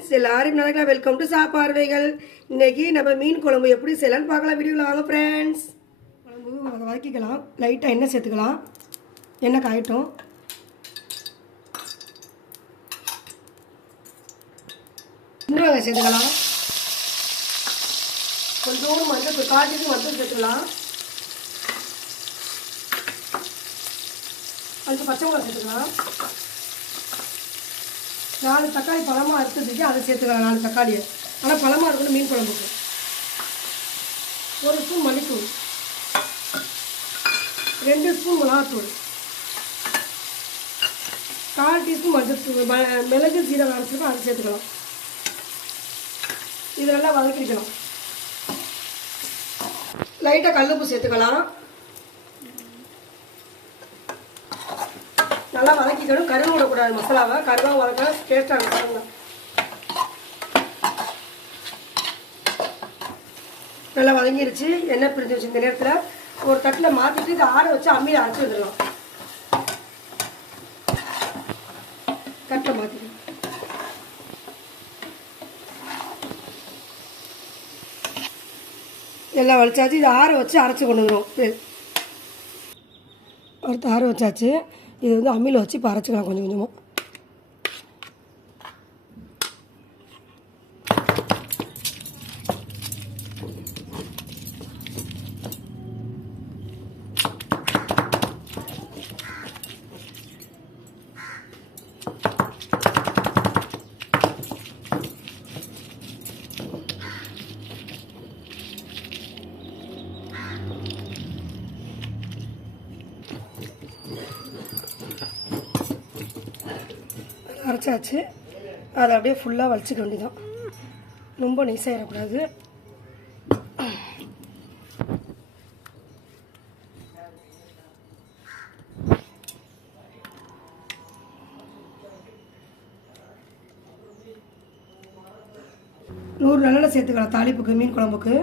Friends எல்லாரும் நல்லா welcome to சாப்பார்வைகள் இன்னைக்கு நம்ம மீன் குழம்பு எப்படி செய்யலாம்னு பார்க்கலாம். வீடியோவில் வாங்க ஃப்ரெண்ட்ஸ் குழம்பு அதை வதக்கிக்கலாம். லைட்டாக எண்ணெய் சேர்த்துக்கலாம். எண்ணெய் காயட்டும். சின்ன சேர்த்துக்கலாம். கொஞ்சோண்டு மஞ்சள் காட்டுக்கு மஞ்சள் சேர்த்துக்கலாம். கொஞ்சம் பச்சை மிளகா சேர்த்துக்கலாம். நாலு தக்காளி பழமாக அறுத்ததுக்கு அதை சேர்த்துக்கலாம் நாலு தக்காளியை. ஆனால் பழமாக இருக்கணும் மீன் குழம்புக்கு. ஒரு ஸ்பூன் மல்லித்தூள். ரெண்டு ஸ்பூன் மிளகாத்தூள். கால் டீஸ்பூன் மஞ்சத்தூள். ம- மிளகு சீரகம் அரைச்சிருக்கோம் அதை சேர்த்துக்கலாம். இது நல்லா வதக்கிக்கலாம் லைட்டாக கல்லுப்பு சேர்த்துக்கலாம். நல்லா வதக்கிக்கணும். கருவு விடக்கூடாது மசாலாவை. கருவாக வதக்கினா டேஸ்ட்டாக இருக்கும். நல்லா வதங்கிருச்சு. எண்ணெய் பிரிஞ்சு வச்சு இந்த நேரத்தில் ஒரு தட்டில் மாற்றிட்டு இதை ஆற வச்சு அம்மியில் அரைச்சி வந்துடலாம் தட்டில் மாற்றிட்டு எல்லாம் வலிச்சாச்சு. இதை ஆற வச்சு அரைச்சி கொண்டு வந்துடும் அடுத்து ஆற வச்சாச்சு. இது வந்து அம்மியில் வச்சு இப்போ அரைச்சிக்கலாம் கொஞ்சம். கொஞ்சமாக வளைச்சாச்சு அதை அப்படியே ஃபுல்லாக வளைச்சிக்க வேண்டியதான் ரொம்ப நைஸாக ஏறக்கூடாது நூறு நல்லெண்ணெய் சேர்த்துக்கலாம். தாளிப்புக்கு மீன் குழம்புக்கு.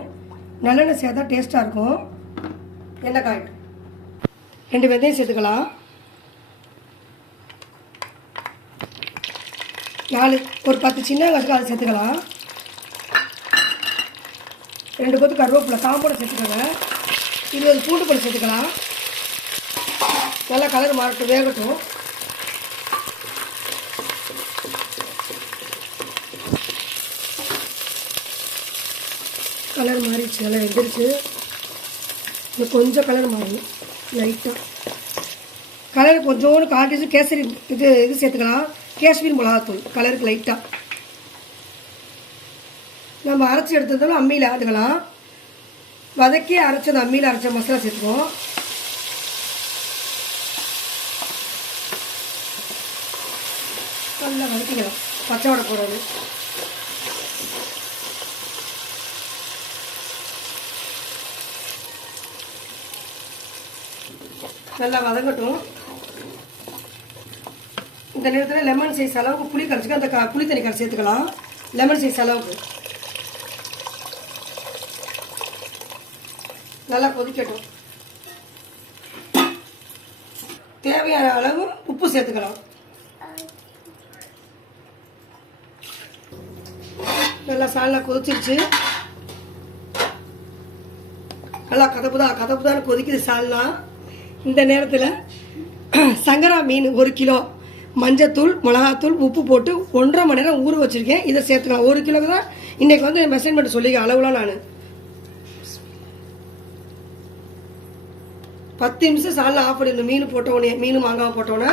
நல்லெண்ணெய் சேர்த்தா டேஸ்ட்டாக இருக்கும். எண்ணெய் காய். ரெண்டு வெந்தயம் சேர்த்துக்கலாம். நாலு ஒரு பத்து சின்ன வெங்காயம் அதை சேர்த்துக்கலாம். ரெண்டு கொத்து கருவேப்பிலை காம்போட சேர்த்துக்கோங்க. இருபது பூண்டு பழம் சேர்த்துக்கலாம். நல்லா கலர் மாறட்டும் வேகட்டும். கலர் மாறிடுச்சு நல்லா வெந்துருச்சு. இன்னும் கொஞ்சம் கலர் மாறும் லைட்டாக கலர் கொஞ்சோண்டு காட்டிச்சு கேசரி இது இது சேர்த்துக்கலாம். காஷ்மீர் மிளகாத்தூள் கலருக்கு லைட்டாக நம்ம அரைச்சி எடுத்ததாலும் அம்மியில் ஆட்டுக்கலாம் வதக்கி அரைச்சது அம்மியில் அரைச்ச மசாலா சேர்த்துக்குவோம். நல்லா வதக்கிக்கலாம் பச்சை வடை போடுறது. நல்லா வதங்கட்டும். இந்த நேரத்தில் லெமன் சைஸ் அளவுக்கு புளி கரைச்சிக்க அந்த புளி தண்ணி கரை சேர்த்துக்கலாம். லெமன் சைஸ் அளவுக்கு. நல்லா கொதிக்கட்டும். தேவையான அளவு உப்பு சேர்த்துக்கலாம். நல்லா சாலா கொதிச்சிருச்சு. நல்லா கதப்புதா கதப்புதான்னு கொதிக்குது சால்னா. இந்த நேரத்தில் சங்கரா மீன் ஒரு கிலோ. மஞ்சத்தூள் மிளகாத்தூள் உப்பு போட்டு ஒன்றரை மணி நேரம் ஊற வச்சுருக்கேன். இதை சேர்த்துக்கலாம் ஒரு கிலோக்கு தான் இன்றைக்கி வந்து மெஷர்மெண்ட் சொல்லிக்க அளவுலாம் நான். பத்து நிமிஷம் சாலில் ஆஃப் பண்ணிடணும் மீன் போட்டோடனே மீன் மாங்காய் போட்டோன்னே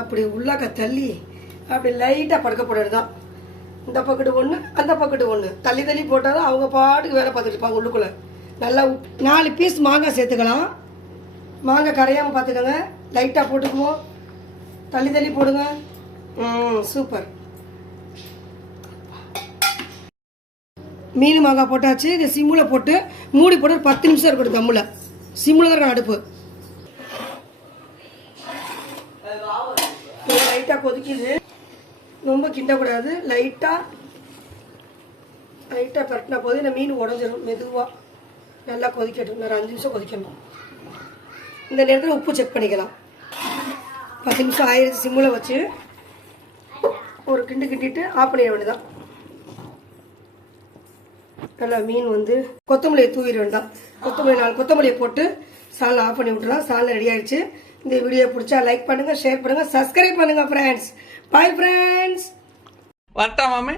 அப்படி உள்ளாக்க தள்ளி அப்படி லைட்டாக படுக்க போடுறது தான் இந்த பக்கெட்டு ஒன்று அந்த பக்கெட்டு ஒன்று தள்ளி தள்ளி போட்டால் தான் அவங்க பாட்டுக்கு வேலை பார்த்துட்டு இருப்பாங்க உள்ளுக்குள்ளே. நல்லா நாலு பீஸ் மாங்காய் சேர்த்துக்கலாம். மாங்காய் கரையாமல் பார்த்துக்கோங்க. லைட்டாக போட்டுக்குவோம் தள்ளி தள்ளி போடுங்க. ம் சூப்பர் மீன் மாங்காய் போட்டாச்சு. இதை சிம்மில் போட்டு மூடி போட்டு பத்து நிமிஷம் இருக்கட்டும் தம்மில் சிம்மில் தான் இருக்கணும் அடுப்பு. லைட்டாக கொதிக்குது. ரொம்ப கிண்டக்கூடாது. லைட்டாக லைட்டாக பரட்டினா போது இந்த மீன் உடஞ்சிரும் மெதுவாக நல்லா கொதிக்கட்டும். ஒரு அஞ்சு நிமிஷம் கொதிக்கணும். இந்த நேரத்தில் உப்பு செக் பண்ணிக்கலாம். பத்து நிமிஷம் ஆயிரத்து சிம்மில் வச்சு. ஒரு கிண்டு கிண்டிட்டு ஆஃப் பண்ணிட வேண்டியதான் நல்லா மீன் வந்து கொத்தமல்லியை தூவிட வேண்டாம். கொத்தமல்லி நாலு கொத்தமல்லியை போட்டு சாலை ஆஃப் பண்ணி விட்டுலாம் சாலை ரெடி ஆயிடுச்சு. இந்த வீடியோ பிடிச்சா லைக் பண்ணுங்க ஷேர் பண்ணுங்க சப்ஸ்கிரைப் பண்ணுங்க ஃப்ரெண்ட்ஸ் బాయ్ ఫ్రెండ్స్ వస్తామమ్మే